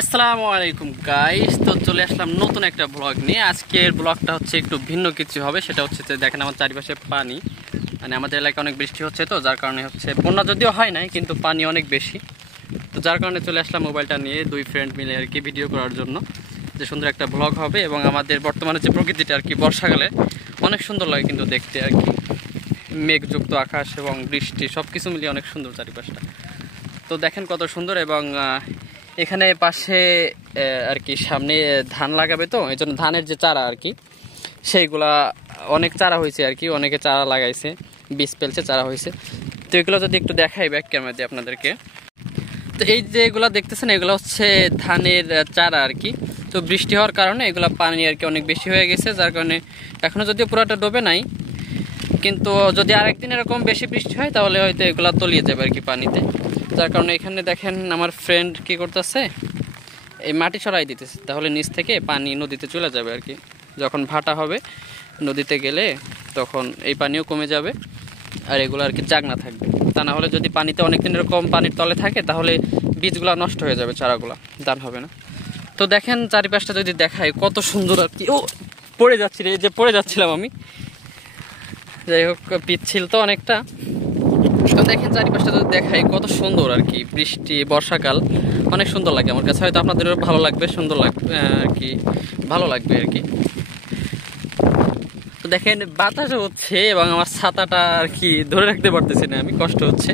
আসসালামু আলাইকুম গাইস, তো চলে আসলাম নতুন একটা ব্লগ নিয়ে। আজকের ব্লগটা হচ্ছে একটু ভিন্ন কিছু হবে। সেটা হচ্ছে যে দেখেন আমার চারিপাশে পানি, মানে আমাদের এলাকায় অনেক বৃষ্টি হচ্ছে, তো যার কারণে হচ্ছে বন্যা যদিও হয় নাই কিন্তু পানি অনেক বেশি। তো যার কারণে চলে আসলাম মোবাইলটা নিয়ে দুই ফ্রেন্ড মিলে আর কি ভিডিও করার জন্য, যে সুন্দর একটা ব্লগ হবে। এবং আমাদের বর্তমানে যে প্রকৃতিটা আর কি বর্ষাকালে অনেক সুন্দর লাগে কিন্তু দেখতে আর কি, মেঘযুক্ত আকাশ এবং বৃষ্টি সব কিছু মিলিয়ে অনেক সুন্দর চারিপাশটা। তো দেখেন কত সুন্দর। এবং এখানে পাশে আর কি সামনে ধান লাগাবে, তো এই জন্য ধানের যে চারা আর কি সেইগুলা অনেক চারা হয়েছে আর কি, অনেকে চারা লাগাইছে, বীজ পেলছে, চারা হয়েছে। তো এগুলো যদি একটু দেখাই ব্যাক ক্যামেরা দিয়ে আপনাদেরকে, তো এই যে এগুলো দেখতেছেন এগুলো হচ্ছে ধানের চারা আর কি। তো বৃষ্টি হওয়ার কারণে এগুলো পানি আর কি অনেক বেশি হয়ে গেছে, যার কারণে এখনও যদিও পুরোটা ডোবে নাই, কিন্তু যদি আরেকদিন এরকম বেশি বৃষ্টি হয় তাহলে হয়তো এগুলা তলিয়ে যাবে আর কি পানিতে। যার কারণে এখানে দেখেন আমার ফ্রেন্ড কি করতেছে, এই মাটি ছড়াই দিতেছে, তাহলে নিচ থেকে পানি নদীতে চলে যাবে আর কি। যখন ভাটা হবে নদীতে গেলে তখন এই পানিও কমে যাবে, আর এগুলো আর কি জাগনা থাকবে। তা না হলে যদি পানিতে অনেকদিন এরকম পানির তলে থাকে তাহলে বীজগুলো নষ্ট হয়ে যাবে, চারাগুলা দান হবে না। তো দেখেন চারিপাশটা যদি দেখাই কত সুন্দর আর কি। ও পড়ে যাচ্ছি রে, যে পড়ে যাচ্ছিলাম আমি, যাই হোক পিচ্ছিল তো অনেকটা। তো দেখেন চারিপাশটা যদি দেখাই কত সুন্দর আর কি, বৃষ্টি বর্ষাকাল অনেক সুন্দর লাগে আমার কাছে, হয়তো আপনাদেরও ভালো লাগবে, সুন্দর লাগবে আর কি, ভালো লাগবে আর কি। তো দেখেন বাতাসও হচ্ছে এবং আমার ছাতাটা আর কি ধরে রাখতে পারতেছি না আমি, কষ্ট হচ্ছে।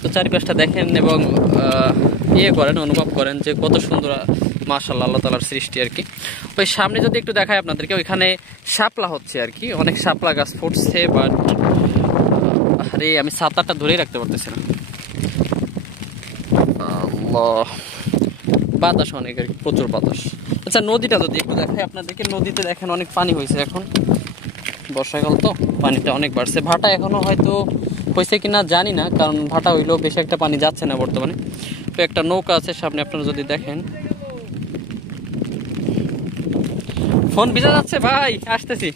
তো চারিপাশটা দেখেন এবং করেন, অনুভব করেন যে কত সুন্দর মাশাআল্লাহ আল্লাহ তাআলার সৃষ্টি আর কি। ওই সামনে যদি একটু দেখাই আপনাদেরকে, ওইখানে শাপলা হচ্ছে আর কি, অনেক শাপলা গাছ ফুটছে, বাট আরে আমি ছাতাটা ধরেই রাখতে পারতেছি না। আল্লাহ, বাতাস অনেক আর কি, প্রচুর বাতাস। আচ্ছা নদীটা যদি একটু দেখাই আপনাদেরকে, নদীতে দেখেন অনেক পানি হয়েছে এখন, বর্ষাকাল তো পানিটা অনেক বাড়ছে। ভাটা এখনো হয়তো হয়েছে কিনা জানি না, কারণ ভাটা হইলেও বেশি একটা পানি যাচ্ছে না বর্তমানে। তো একটা নৌকা আছে সামনে, আপনারা যদি দেখেন। ফোন ভিজা যাচ্ছে ভাই, আসতেছি।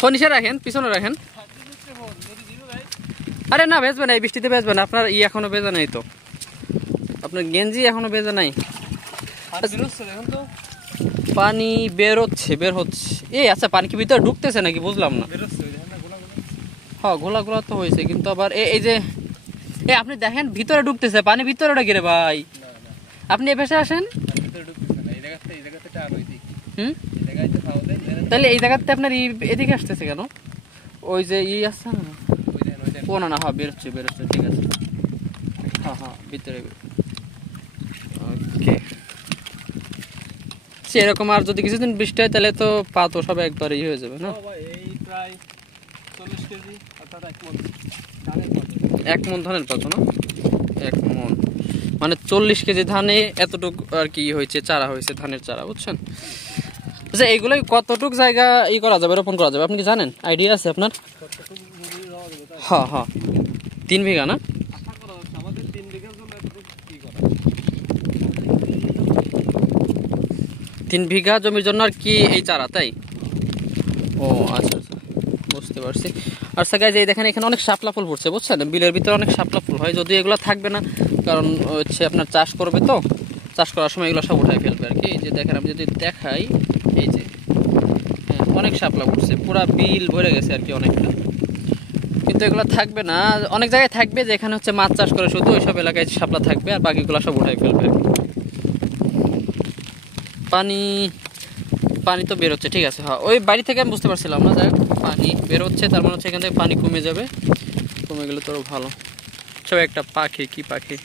ফোন ইসে রাখেন, পিছনে রাখেন। আরে না ভেজবে না, এই বৃষ্টিতে ভেজবে না। আপনার এখনো ভেজা নাই তো, আপনার গেঞ্জি এখনো ভেজা নাই। পানি বেরোচ্ছে, বের হচ্ছে। এই আচ্ছা, পানি কি ভিতরে ঢুকতেছে নাকি বুঝলাম না। হ্যাঁ ঘোলা ঘোলা তো হয়েছে, কিন্তু আবার এই যে আপনি দেখেন ভিতরে ঢুকতেছে পানি, ভিতরে ওটা গেলে ভাই আপনি এ পাশে আসেন। তাহলে এই জায়গাতে আপনার এদিকে আসতেছে কেন? ওই যে আসছে না, ও না না, হ্যাঁ বেরোচ্ছে বেরোচ্ছে, ঠিক আছে। হ্যাঁ হ্যাঁ ভিতরে, ওকে। সেরকম আর যদি কিছুদিন বৃষ্টি হয় তাহলে তো পা তো সব একবার হয়ে যাবে না। এক মন ধানের পাতো না, এক মন মানে 40 কেজি ধানে এতটুকু আর কি হয়েছে, চারা হয়েছে, ধানের চারা, বুঝছেন? আচ্ছা এইগুলোই কতটুক জায়গা করা যাবে, রোপণ করা যাবে, আপনি কি জানেন? আইডিয়া আছে আপনার? হ্যাঁ হ্যাঁ 3 বিঘা না? 3 বিঘা জমির জন্য আর কি এই চারা, তাই? ও আচ্ছা আচ্ছা, বুঝতে পারছি। আচ্ছা গাইজ, এই দেখেন এখানে অনেক শাপলা ফুল ফুটছে, বুঝছেন? বিলের ভিতরে অনেক শাপলা ফুল হয়, যদি এগুলো থাকবে না, কারণ হচ্ছে আপনার চাষ করবে, তো চাষ করার সময় এগুলো সব উঠায় ফেলবে আর কি। এই যে দেখেন, আমি যদি দেখাই, এই যে হ্যাঁ অনেক শাপলা ফুটছে, পুরা বিল ভরে গেছে আর কি অনেকটা। কিন্তু এগুলো থাকবে না, অনেক জায়গায় থাকবে যেখানে হচ্ছে মাছ চাষ করে শুধু, ওইসব এলাকায় শাপলা থাকবে, আর বাকিগুলো সব উঠায় ফেলবে আর কি। পানি পানি তো বেরোচ্ছে, ঠিক আছে। হ্যাঁ ওই বাড়ি থেকে আমি বুঝতে পারছিলাম না, যাক পানি বেরোচ্ছে, তার মানে হচ্ছে এখান থেকে পানি কমে যাবে, কমে গেলে তো ভালো। সব একটা পাখি, কি পাখি?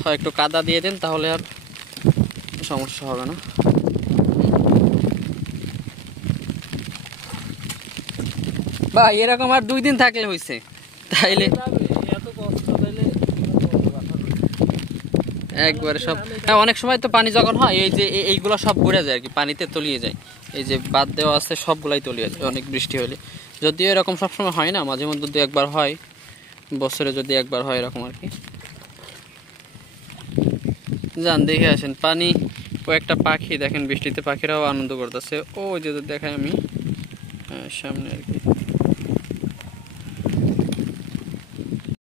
হ্যাঁ একটু কাদা দিয়ে দেন, তাহলে আর সমস্যা হবে না। বা এরকম আর 2 দিন থাকলে হয়েছে, তাইলে একবারে সব। হ্যাঁ অনেক সময় তো পানি যখন হয়, এই যে এইগুলো সব ঘুরে যায় আর কি, পানিতে তলিয়ে যায়। এই যে বাদ দেওয়া আছে সবগুলাই তলিয়ে যায় অনেক বৃষ্টি হলে। যদিও এরকম সবসময় হয় না, মাঝে মধ্যে 2-1 বার হয়, বছরে যদি 1 বার হয় এরকম আর কি। যান দেখে আসেন পানি। কয়েকটা পাখি দেখেন, বৃষ্টিতে পাখিরাও আনন্দ করতেছে। ও যে দেখাই আমি সামনে আর কি।